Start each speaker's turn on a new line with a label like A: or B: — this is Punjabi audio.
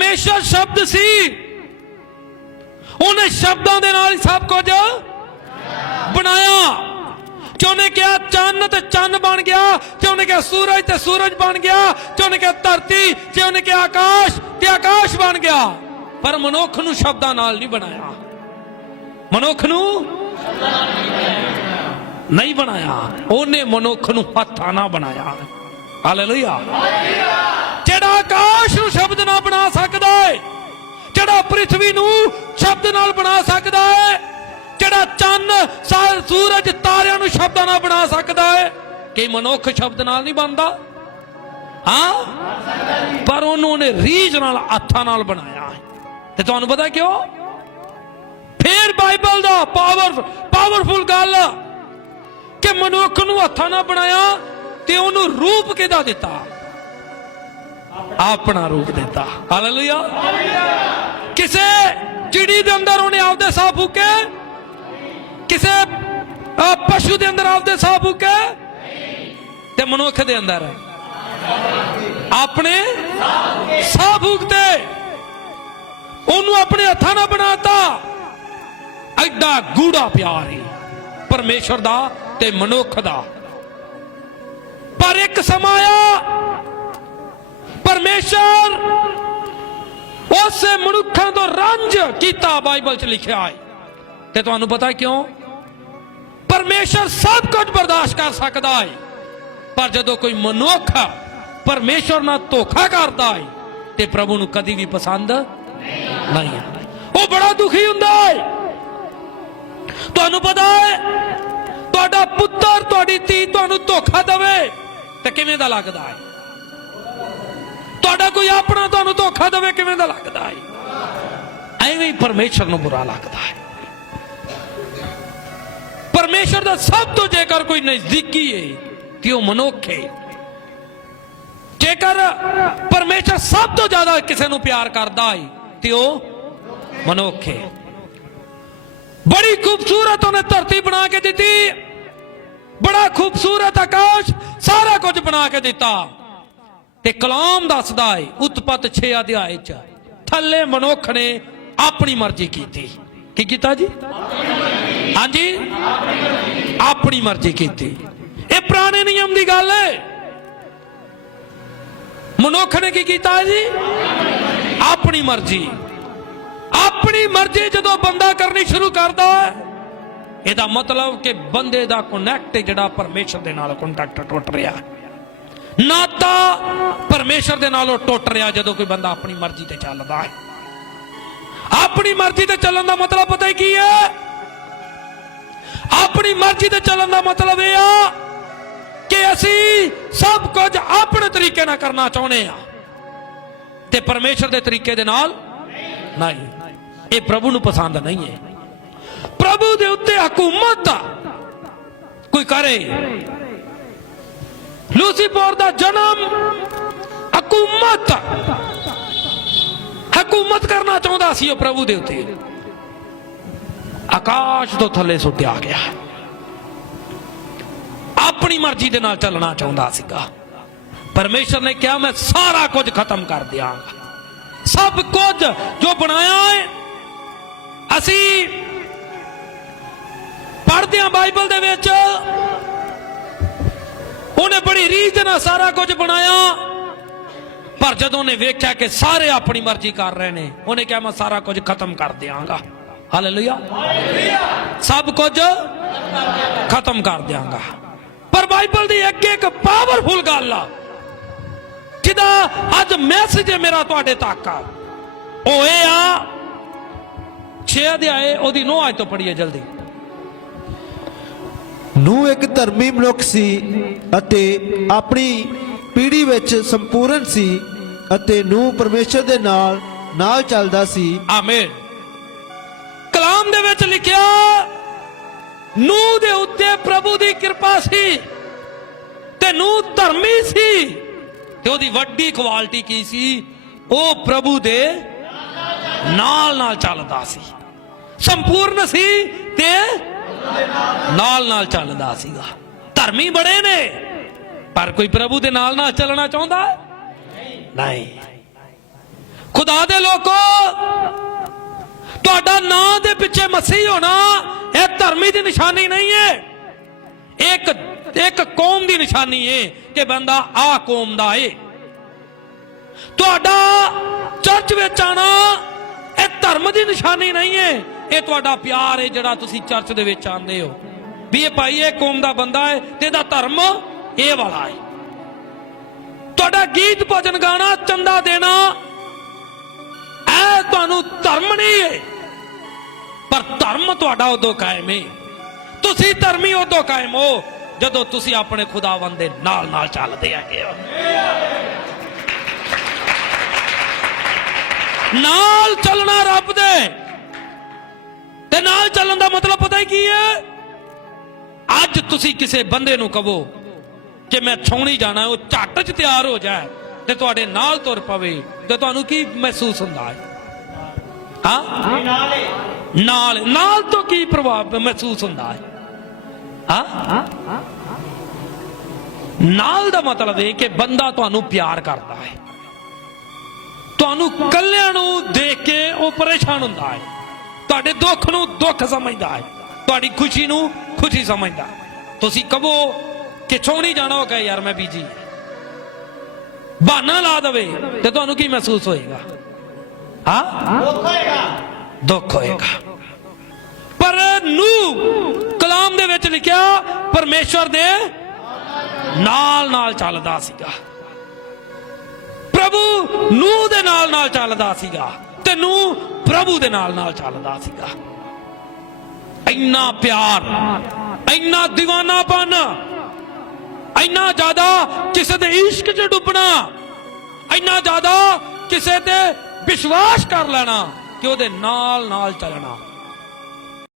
A: ਪਰਮੇਸ਼ਰ ਸ਼ਬਦ ਸੀ। ਉਹਨੇ ਸ਼ਬਦਾਂ ਦੇ ਨਾਲ ਹੀ ਸਭ ਕੁਝ ਬਣਾਇਆ। ਕਿ ਉਹਨੇ ਕਿਹਾ, ਚੰਨ ਤੇ ਚੰਨ ਬਣ ਗਿਆ। ਕਿ ਉਹਨੇ ਕਿਹਾ, ਸੂਰਜ ਤੇ ਸੂਰਜ ਬਣ ਗਿਆ। ਕਿ ਉਹਨੇ ਕਿਹਾ, ਧਰਤੀ। ਕਿ ਉਹਨੇ ਕਿਹਾ, ਆਕਾਸ਼। ਤੇ ਆਕਾਸ਼ ਬਣ ਗਿਆ। ਪਰ ਮਨੁੱਖ ਨੂੰ ਸ਼ਬਦਾਂ ਨਾਲ ਨਹੀਂ ਬਣਾਇਆ। ਮਨੁੱਖ ਨੂੰ ਨਹੀਂ ਬਣਾਇਆ। ਉਹਨੇ ਮਨੁੱਖ ਨੂੰ ਹੱਥਾਂ ਨਾਲ ਬਣਾਇਆ। ਹਾਲੇਲੂਇਆ। ਜਿਹੜਾ ਆਕਾਸ਼ ਨੂੰ ਸ਼ਬਦ ਨਾਲ ਬਣਾ ਸਕਦਾ ਹੈ ਜਿਹੜਾ ਪ੍ਰithvi ਨੂੰ ਸ਼ਬਦ ਨਾਲ ਬਣਾ ਸਕਦਾ ਹੈ ਜਿਹੜਾ ਚੰਨ ਸੂਰਜ, ਤਾਰਿਆਂ ਨੂੰ ਸ਼ਬਦਾਂ ਨਾਲ ਬਣਾ ਸਕਦਾ ਹੈ ਕਿ ਮਨੁੱਖ ਸ਼ਬਦ ਨਾਲ ਨਹੀਂ ਬਣਦਾ? ਹਾਂ? ਪਰ ਉਹਨੂੰ ਉਹਨੇ ਰੀਝ ਨਾਲ, ਹੱਥਾਂ ਨਾਲ ਬਣਾਇਆ ਹੈ। ਤੇ ਤੁਹਾਨੂੰ ਪਤਾ ਕਿਉਂ? ਫੇਰ ਬਾਈਬਲ ਦਾ ਪਾਵਰ ਪਾਵਰਫੁਲ ਗੱਲ ਕਿ ਮਨੁੱਖ ਨੂੰ ਹੱਥਾਂ ਨਾਲ ਬਣਾਇਆ ਤੇ ਉਹਨੂੰ ਰੂਪ ਕਿਹਦਾ ਦਿੱਤਾ? ਆਪਣਾ ਰੂਪ ਦਿੱਤਾ। ਹਾਲੇਲੂਇਆ ਕਿਸੇ ਚਿੜੀ ਦੇ ਅੰਦਰ ਉਹਨੇ ਆਪਦੇ ਸਾਹ ਫੂਕੇ? ਕਿਸੇ ਪਸ਼ੂ ਦੇ ਅੰਦਰ ਆਪਦੇ ਸਾਹ ਫੂਕੇ? ਤੇ ਮਨੁੱਖ ਦੇ ਅੰਦਰ। ਆਪਣੇ ਸਾਹ ਫੂਕਤੇ। ਉਹਨੂੰ ਆਪਣੇ ਹੱਥਾਂ ਨਾਲ ਬਣਾਤਾ। ਐਡਾ ਗੂੜਾ ਪਿਆਰ ਹੈ ਪਰਮੇਸ਼ਰ ਦਾ ਤੇ ਮਨੁੱਖ ਦਾ। ਪਰ ਇੱਕ ਸਮਾਂ ਆਇਆ ਪਰਮੇਸ਼ਰ, ਉਸੇ ਮਨੁੱਖਾਂ ਤੋਂ ਰੰਜ ਕੀਤਾ ਬਾਈਬਲ 'ਚ ਲਿਖਿਆ ਹੈ। ਤੇ ਤੁਹਾਨੂੰ ਪਤਾ ਕਿਉਂ? ਪਰਮੇਸ਼ਰ ਸਭ ਕੁਝ ਬਰਦਾਸ਼ਤ ਕਰ ਸਕਦਾ ਹੈ। ਪਰ ਜਦੋਂ ਕੋਈ ਮਨੁੱਖ ਪਰਮੇਸ਼ਰ ਨਾਲ ਧੋਖਾ ਕਰਦਾ ਹੈ, ਤੇ ਪ੍ਰਭੂ ਨੂੰ ਕਦੀ ਵੀ ਪਸੰਦ ਨਹੀਂ ਹੈ ਉਹ ਬੜਾ ਦੁਖੀ ਹੁੰਦਾ ਹੈ। ਤੁਹਾਨੂੰ ਪਤਾ ਹੈ, ਤੁਹਾਡਾ ਪੁੱਤਰ, ਤੁਹਾਡੀ ਧੀ ਤੁਹਾਨੂੰ ਧੋਖਾ ਦੇਵੇ, ਤੇ ਕਿਵੇਂ ਦਾ ਲੱਗਦਾ ਹੈ? ਆਪਣਾ ਤੁਹਾਨੂੰ ਧੋਖਾ ਦੇਵੇ, ਕਿਵੇਂ ਦਾ ਲੱਗਦਾ ਹੈ? ਐਵੇਂ ਹੀ ਪਰਮੇਸ਼ਰ ਨੂੰ ਬੁਰਾ ਲੱਗਦਾ ਹੈ। ਪਰਮੇਸ਼ਰ ਦਾ ਸਭ ਤੋਂ ਜੇਕਰ ਕੋਈ ਨਜ਼ਦੀਕੀ ਹੈ ਤੇ ਉਹ ਮਨੁੱਖ ਹੈ ਜੇਕਰ ਪਰਮੇਸ਼ਰ ਸਭ ਤੋਂ ਜ਼ਿਆਦਾ ਕਿਸੇ ਨੂੰ ਪਿਆਰ ਕਰਦਾ ਹੈ ਤੇ ਉਹ ਮਨੁੱਖ ਹੈ ਬੜੀ ਖੂਬਸੂਰਤ ਉਹਨੇ ਧਰਤੀ ਬਣਾ ਕੇ ਦਿੱਤੀ। ਬੜਾ ਖੂਬਸੂਰਤ ਆਕਾਸ਼ ਸਾਰਾ ਕੁਝ ਬਣਾ ਕੇ ਦਿੱਤਾ। ਤੇ ਕਲਾਮ ਦੱਸਦਾ ਹੈ ਉਤਪਤ 6 ਅਧਿਆਏ ਚ, ਥੱਲੇ ਮਨੁੱਖ ਨੇ ਆਪਣੀ ਮਰਜ਼ੀ ਕੀਤੀ। ਕੀ ਕੀਤਾ ਜੀ? ਹਾਂਜੀ? ਆਪਣੀ ਮਰਜ਼ੀ ਕੀਤੀ। ਇਹ ਪੁਰਾਣੇ ਨਿਯਮ ਦੀ ਗੱਲ ਹੈ ਮਨੁੱਖ ਨੇ ਕੀ ਕੀਤਾ ਜੀ? ਆਪਣੀ ਮਰਜ਼ੀ। ਆਪਣੀ ਮਰਜ਼ੀ ਜਦੋਂ ਬੰਦਾ ਕਰਨੀ ਸ਼ੁਰੂ ਕਰਦਾ ਹੈ ਇਹਦਾ ਮਤਲਬ ਕਿ ਬੰਦੇ ਦਾ ਕਨੈਕਟ ਜਿਹੜਾ ਪਰਮੇਸ਼ਰ ਦੇ ਨਾਲ ਕੰਟੈਕਟ ਟੁੱਟ ਰਿਹਾ। ਨਾਤਾ ਪਰਮੇਸ਼ਰ ਦੇ ਨਾਲੋਂ ਟੁੱਟ ਰਿਹਾ ਜਦੋਂ ਕੋਈ ਬੰਦਾ ਆਪਣੀ ਮਰਜ਼ੀ ਤੇ ਚੱਲਦਾ ਹੈ। ਆਪਣੀ ਮਰਜ਼ੀ ਤੇ ਚੱਲਣ ਦਾ ਮਤਲਬ ਪਤਾ ਹੀ ਕੀ ਹੈ? ਆਪਣੀ ਮਰਜ਼ੀ ਤੇ ਚੱਲਣ ਦਾ ਮਤਲਬ ਇਹ ਆ ਕਿ ਅਸੀਂ ਸਭ ਕੁਝ ਆਪਣੇ ਤਰੀਕੇ ਨਾਲ ਕਰਨਾ ਚਾਹੁੰਦੇ ਆ ਤੇ ਪਰਮੇਸ਼ਰ ਦੇ ਤਰੀਕੇ ਦੇ ਨਾਲ ਨਹੀਂ। ਇਹ ਪ੍ਰਭੂ ਨੂੰ ਪਸੰਦ ਨਹੀਂ ਹੈ। ਪ੍ਰਭੂ ਦੇ ਉੱਤੇ ਹਕੂਮਤ ਕੋਈ ਕਰੇ। ਲੂਸੀਫਰ ਦਾ ਜਨਮ ਹਕੂਮਤ ਹਕੂਮਤ ਕਰਨਾ ਚਾਹੁੰਦਾ ਸੀ ਉਹ ਪ੍ਰਭੂ ਦੇ ਉੱਤੇ। ਆਕਾਸ਼ ਤੋਂ ਥੱਲੇ ਸੁੱਟਿਆ ਗਿਆ। ਆਪਣੀ ਮਰਜ਼ੀ ਦੇ ਨਾਲ ਚੱਲਣਾ ਚਾਹੁੰਦਾ ਸੀਗਾ। ਪਰਮੇਸ਼ਰ ਨੇ ਕਿਹਾ, ਮੈਂ ਸਾਰਾ ਕੁਝ ਖਤਮ ਕਰ ਦਿਆਂਗਾ। ਸਭ ਕੁਝ ਜੋ ਬਣਾਇਆ ਹੈ, ਅਸੀਂ ਪੜ੍ਹਦੇ ਹਾਂ ਬਾਈਬਲ ਦੇ ਵਿੱਚ। ਉਹਨੇ ਬੜੀ ਰੀਝ ਦੇ ਨਾਲ ਸਾਰਾ ਕੁਝ ਬਣਾਇਆ। ਪਰ ਜਦੋਂ ਉਹਨੇ ਵੇਖਿਆ ਕਿ ਸਾਰੇ ਆਪਣੀ ਮਰਜ਼ੀ ਕਰ ਰਹੇ ਨੇ, ਉਹਨੇ ਕਿਹਾ, ਮੈਂ ਸਾਰਾ ਕੁਝ ਖਤਮ ਕਰ ਦਿਆਂਗਾ। ਹਾਲੇਲੂਇਆ। ਸਭ ਕੁਝ ਖਤਮ ਕਰ ਦਿਆਂਗਾ। ਪਰ ਬਾਈਬਲ ਦੀ ਇੱਕ ਇੱਕ ਪਾਵਰਫੁਲ ਗੱਲ ਆ। ਜਿਹਦਾ ਅੱਜ ਮੈਸੇਜ ਹੈ ਮੇਰਾ ਤੁਹਾਡੇ ਤੱਕ ਆ। ਉਹ ਇਹ ਆ 6 ਅਧਿਆਏ, ਉਹਦੀ ਨੋ ਅੱਜ ਤੋਂ ਪੜੀਏ ਜਲਦੀ।
B: ਨੂੰ ਇੱਕ ਧਰਮੀ ਮਨੁੱਖ ਸੀ ਅਤੇ ਆਪਣੀ ਪੀੜ੍ਹੀ ਵਿੱਚ ਸੰਪੂਰਨ ਸੀ ਅਤੇ ਨੂੰ ਪਰਮੇਸ਼ਰ ਦੇ ਨਾਲ ਨਾਲ ਚੱਲਦਾ ਸੀ।
A: ਆਮੀਨ। ਕਲਾਮ ਦੇ ਵਿੱਚ ਲਿਖਿਆ, ਨੂਹ ਦੇ ਉੱਤੇ ਪ੍ਰਭੂ ਦੀ ਕਿਰਪਾ ਸੀ ਤੇ ਨੂੰ ਧਰਮੀ ਸੀ ਤੇ ਉਹਦੀ ਵੱਡੀ ਕੁਆਲਿਟੀ ਕੀ ਸੀ? ਉਹ ਪ੍ਰਭੂ ਦੇ ਨਾਲ ਨਾਲ ਚੱਲਦਾ ਸੀ। ਸੰਪੂਰਨ ਸੀ ਤੇ ਨਾਲ ਨਾਲ ਚੱਲਦਾ ਸੀਗਾ। ਧਰਮੀ ਬੜੇ ਨੇ, ਪਰ ਕੋਈ ਪ੍ਰਭੂ ਦੇ ਨਾਲ ਨਾਲ ਚੱਲਣਾ ਚਾਹੁੰਦਾ ਨਹੀਂ। ਖੁਦਾ ਦੇ ਲੋਕੋ, ਤੁਹਾਡਾ ਨਾਂ ਦੇ ਪਿੱਛੇ ਮਸੀਹ ਹੋਣਾ, ਇਹ ਧਰਮੀ ਦੀ ਨਿਸ਼ਾਨੀ ਨਹੀਂ ਹੈ। ਇੱਕ ਇੱਕ ਕੌਮ ਦੀ ਨਿਸ਼ਾਨੀ ਹੈ ਕਿ ਬੰਦਾ ਆ ਕੌਮ ਦਾ ਏ। ਤੁਹਾਡਾ ਚਰਚ ਵਿੱਚ ਆਣਾ ਇਹ ਧਰਮ ਦੀ ਨਿਸ਼ਾਨੀ ਨਹੀਂ ਹੈ। ਇਹ ਤੁਹਾਡਾ ਪਿਆਰ ਹੈ ਜਿਹੜਾ ਤੁਸੀਂ ਚਰਚ ਦੇ ਵਿੱਚ ਆਉਂਦੇ ਹੋ। ਵੀ ਇਹ ਭਾਈ ਇਹ ਕੌਮ ਦਾ ਬੰਦਾ ਹੈ ਤੇ ਇਹਦਾ ਧਰਮ ਇਹ ਵਾਲਾ ਹੈ। ਤੁਹਾਡਾ ਗੀਤ ਭਜਨ ਗਾਣਾ ਚੰਦਾ ਦੇਣਾ, ਇਹ ਤੁਹਾਨੂੰ ਧਰਮ ਨਹੀਂ ਹੈ। ਪਰ ਧਰਮ ਤੁਹਾਡਾ ਉਦੋਂ ਕਾਇਮ ਹੈ। ਤੁਸੀਂ ਧਰਮੀ ਉਦੋਂ ਕਾਇਮ ਹੋ ਜਦੋਂ ਤੁਸੀਂ ਆਪਣੇ ਖੁਦਾਵੰਦ ਦੇ ਨਾਲ ਨਾਲ ਚੱਲਦੇ ਆਗੇ ਹੋ। ਨਾਲ ਚੱਲਣਾ ਰੱਬ ਦੇ। ਤੇ ਨਾਲ ਚੱਲਣ ਦਾ ਮਤਲਬ ਪਤਾ ਹੀ ਕੀ ਹੈ? ਅੱਜ ਤੁਸੀਂ ਕਿਸੇ ਬੰਦੇ ਨੂੰ ਕਹੋ ਕਿ ਮੈਂ ਛਾਉਣੀ ਜਾਣਾ, ਉਹ ਝੱਟ 'ਚ ਤਿਆਰ ਹੋ ਜਾਏ ਤੇ ਤੁਹਾਡੇ ਨਾਲ ਤੁਰ ਪਵੇ ਤੇ ਤੁਹਾਨੂੰ ਕੀ ਮਹਿਸੂਸ ਹੁੰਦਾ ਹੈ? ਹਾਂ? ਨਾਲ ਨਾਲ ਤੋਂ ਕੀ ਪ੍ਰਭਾਵ ਮਹਿਸੂਸ ਹੁੰਦਾ ਹੈ? ਹਾਂ? ਨਾਲ ਦਾ ਮਤਲਬ ਇਹ ਕਿ ਬੰਦਾ ਤੁਹਾਨੂੰ ਪਿਆਰ ਕਰਦਾ ਹੈ। ਤੁਹਾਨੂੰ ਕੱਲਿਆਂ ਨੂੰ ਦੇਖ ਕੇ ਉਹ ਪਰੇਸ਼ਾਨ ਹੁੰਦਾ ਹੈ। ਤੁਹਾਡੇ ਦੁੱਖ ਨੂੰ ਦੁੱਖ ਸਮਝਦਾ ਹੈ। ਤੁਹਾਡੀ ਖੁਸ਼ੀ ਨੂੰ ਖੁਸ਼ੀ ਸਮਝਦਾ ਹੈ। ਤੁਸੀਂ ਕਹੋ ਕਿ ਛੋਣੀ ਜਾਣਾ ਹੋ ਗਿਆ ਯਾਰ ਮੈਂ ਬੀਜੀ ਬਹਾਨਾ ਲਾ ਦਵੇ ਤੇ ਤੁਹਾਨੂੰ ਕੀ ਮਹਿਸੂਸ ਹੋਏਗਾ? ਹਾਂ? ਦੁੱਖ ਹੋਏਗਾ। ਪਰ ਨੂੰ ਕਲਾਮ ਦੇ ਵਿੱਚ ਲਿਖਿਆ ਪਰਮੇਸ਼ਵਰ ਦੇ ਨਾਲ ਨਾਲ ਚੱਲਦਾ ਸੀਗਾ। ਪ੍ਰਭੂ ਨੂੰ ਦੇ ਨਾਲ ਨਾਲ ਚੱਲਦਾ ਸੀਗਾ ਤੇ ਨੂੰ ਪ੍ਰਭੂ ਦੇ ਨਾਲ ਨਾਲ ਚੱਲਦਾ ਸੀਗਾ। ਇੰਨਾ ਪਿਆਰ ਇੰਨਾ دیਵਾਨਾਪਨ ਇੰਨਾ ਜ਼ਿਆਦਾ ਕਿਸੇ ਦੇ ਇਸ਼ਕ 'ਚ ਡੁੱਬਣਾ, ਇੰਨਾ ਜ਼ਿਆਦਾ ਕਿਸੇ ਤੇ ਵਿਸ਼ਵਾਸ ਕਰ ਲੈਣਾ ਕਿ ਉਹਦੇ ਨਾਲ ਨਾਲ ਚੱਲਣਾ।